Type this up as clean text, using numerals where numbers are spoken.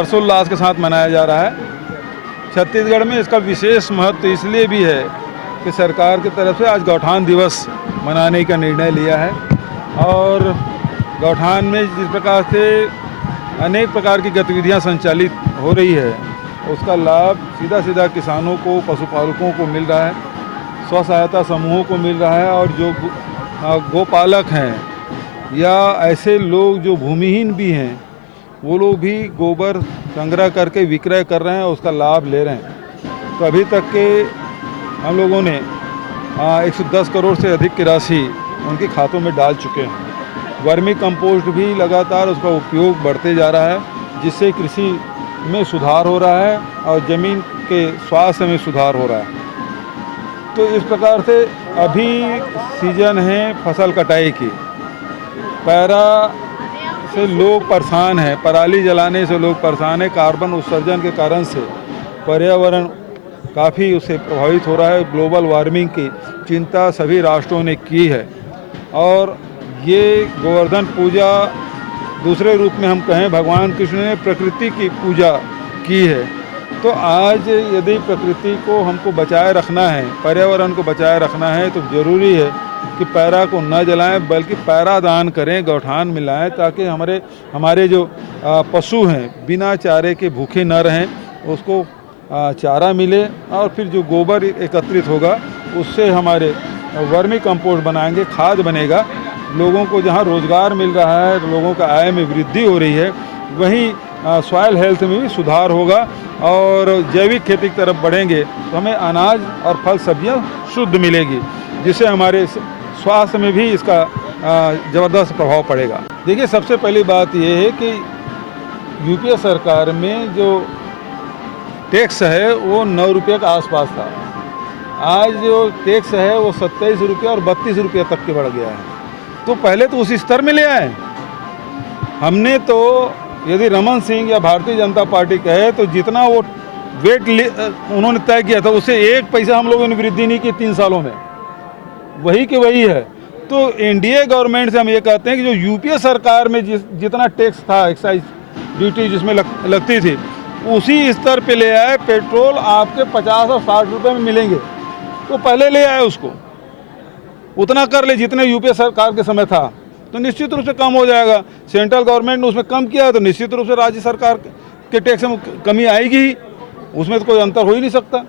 हर्षोल्लास के साथ मनाया जा रहा है। छत्तीसगढ़ में इसका विशेष महत्व इसलिए भी है कि सरकार की तरफ से आज गौठान दिवस मनाने का निर्णय लिया है और गौठान में जिस प्रकार से अनेक प्रकार की गतिविधियां संचालित हो रही है उसका लाभ सीधा सीधा किसानों को, पशुपालकों को मिल रहा है, स्व सहायता समूहों को मिल रहा है और जो गोपालक हैं या ऐसे लोग जो भूमिहीन भी हैं वो लोग भी गोबर संग्रह करके विक्रय कर रहे हैं, उसका लाभ ले रहे हैं। तो अभी तक के हम लोगों ने 110 करोड़ से अधिक की राशि उनके खातों में डाल चुके हैं। वर्मी कंपोस्ट भी लगातार उसका उपयोग बढ़ते जा रहा है जिससे कृषि में सुधार हो रहा है और ज़मीन के स्वास्थ्य में सुधार हो रहा है। तो इस प्रकार से अभी सीजन है फसल कटाई की। पैरा से लोग परेशान हैं, पराली जलाने से लोग परेशान हैं। कार्बन उत्सर्जन के कारण से पर्यावरण काफ़ी उससे प्रभावित हो रहा है। ग्लोबल वार्मिंग की चिंता सभी राष्ट्रों ने की है और ये गोवर्धन पूजा दूसरे रूप में हम कहें भगवान कृष्ण ने प्रकृति की पूजा की है। तो आज यदि प्रकृति को हमको बचाए रखना है, पर्यावरण को बचाए रखना है तो ज़रूरी है कि पैरा को न जलाएं बल्कि पैरा दान करें, गौठान मिलाएं ताकि हमारे जो पशु हैं बिना चारे के भूखे न रहें, उसको चारा मिले और फिर जो गोबर एकत्रित होगा उससे हमारे वर्मी कंपोस्ट बनाएंगे, खाद बनेगा। लोगों को जहां रोज़गार मिल रहा है, लोगों का आय में वृद्धि हो रही है, वहीं सॉइल हेल्थ में भी सुधार होगा और जैविक खेती की तरफ बढ़ेंगे तो हमें अनाज और फल सब्जियां शुद्ध मिलेगी जिससे हमारे स्वास्थ्य में भी इसका ज़बरदस्त प्रभाव पड़ेगा। देखिए, सबसे पहली बात ये है कि यूपीए सरकार में जो टैक्स है वो 9 रुपये के आसपास था। आज जो टैक्स है वो 27 रुपये और 32 रुपये तक के बढ़ गया है। तो पहले तो उस स्तर में ले आए। हमने तो यदि रमन सिंह या भारतीय जनता पार्टी कहे तो जितना वो वेट उन्होंने तय किया था उससे 1 पैसा हम लोगों ने वृद्धि नहीं की 3 सालों में, वही के वही है। तो एनडीए गवर्नमेंट से हम ये कहते हैं कि जो यूपीए सरकार में जितना टैक्स था, एक्साइज ड्यूटी जिसमें लगती थी, उसी स्तर पे ले आए। पेट्रोल आपके 50 और 60 रुपये में मिलेंगे तो पहले ले आए, उसको उतना कर ले जितने यूपीए सरकार के समय था, तो निश्चित रूप से कम हो जाएगा। सेंट्रल गवर्नमेंट ने उसमें कम किया तो निश्चित रूप से राज्य सरकार के टैक्स में कमी आएगी ही, उसमें तो कोई अंतर हो ही नहीं सकता।